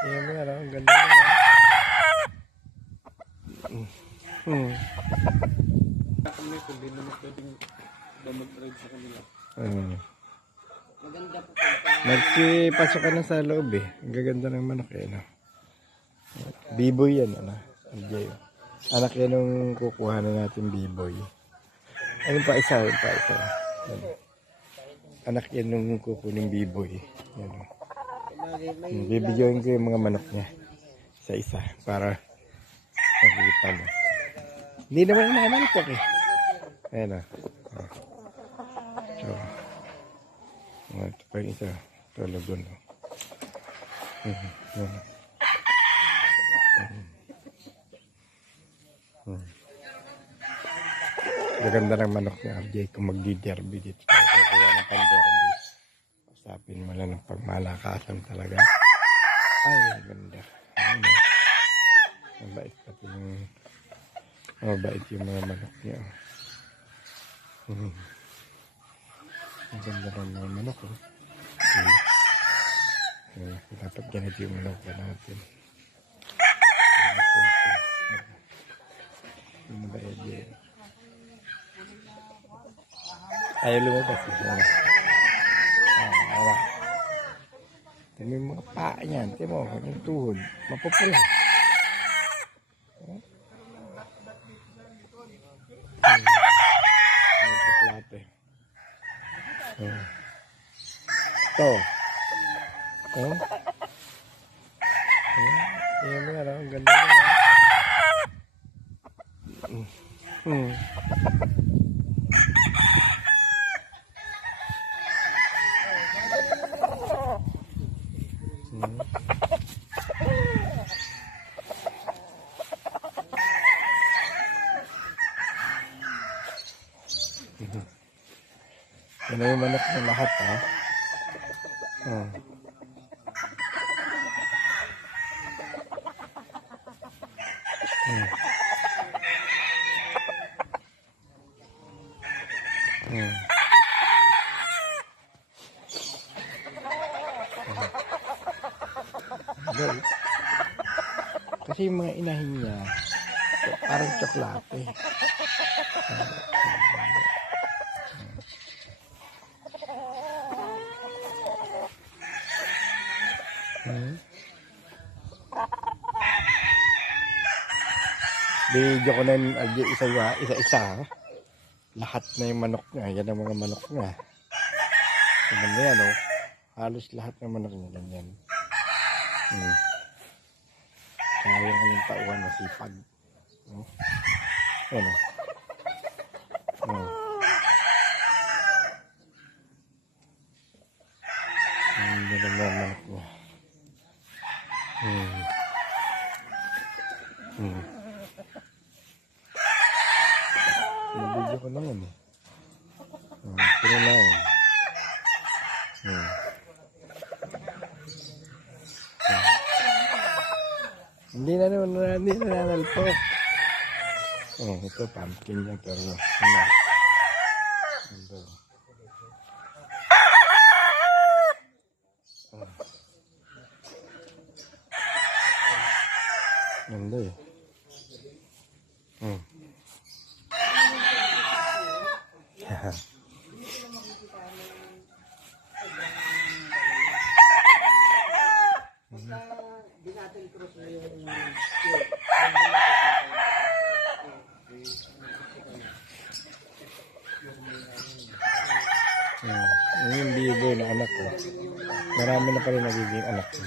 Yan mo ano, ang ganda mo. Hmm. Kami kung di naman pwedeng ba mag-ride sa kanila. Hmm. Maganda po po. Nagsipasok ka na sa loob eh. Ang gaganda ng manok eh. No? B-boy yan, ano? Jay. Anak yan nung kukuha na natin B-boy. Ayun pa isa, ayun pa isa. Yan. Anak yan nung kukunin B-boy. Yan. oh. Hmm, Bibidyoin ko yung mga manok niya. Isa-isa. Para makikita mo. Hindi naman inaanalpok eh. Ayan o. So, oh, ito pa yung isa. Tulog doon. oh. Mhm, yan. Mhm. Mhm. Gaganda ng manok ni RJ kung magdi-derby dito. Kukuha ng pan-derby. Usapin mo lang ng pagmalakasan talaga. Ay, ganda. Ano, mabait pati yung mabait yung mga manok niya. Mhm. Ang ganda ng mga manok. Oh. Okay. Uh, dapat ganito yung manok na natin. Ano yan? Ayaw lumabas. eh. Ano? Ah, awa. Tingnan yung mga paa niyan. Tingnan mo, yung tuhod. Mapupula. Hmm. Mapupulate. Hmm. Ito. Oh. Oh. Tingnan mo oh. Ang ganda. Hmm. Hmm. Hmm. Yan na yung manok na lahat, ha? Oh. Hmm. Hmm. Girl. Kasi yung mga inahin niya, parang tsoklate. Hmm. Video ko na yung algi isa isa isa. Lahat na yung manok niya. Yan ang mga manok niya. Tignan mo yan, oh. Halos lahat ng manok niya ganyan. Hmm. Kaya yung tauhan masipag. Oh. Yan, oh. Oh. Hmm, ang manok niya. Hmm. Hmm. Nabidyo ko naman eh. Hmm, pero na eh. Hmm. Hmm. Hindi na naman, hindi na nanalpok. Oh, ito pumpkin niya pero ano. Ito. Ganda eh. Hmm. yung Hmm. Yun yung bibo na anak ko. Marami na pa rin nagiging anak ko.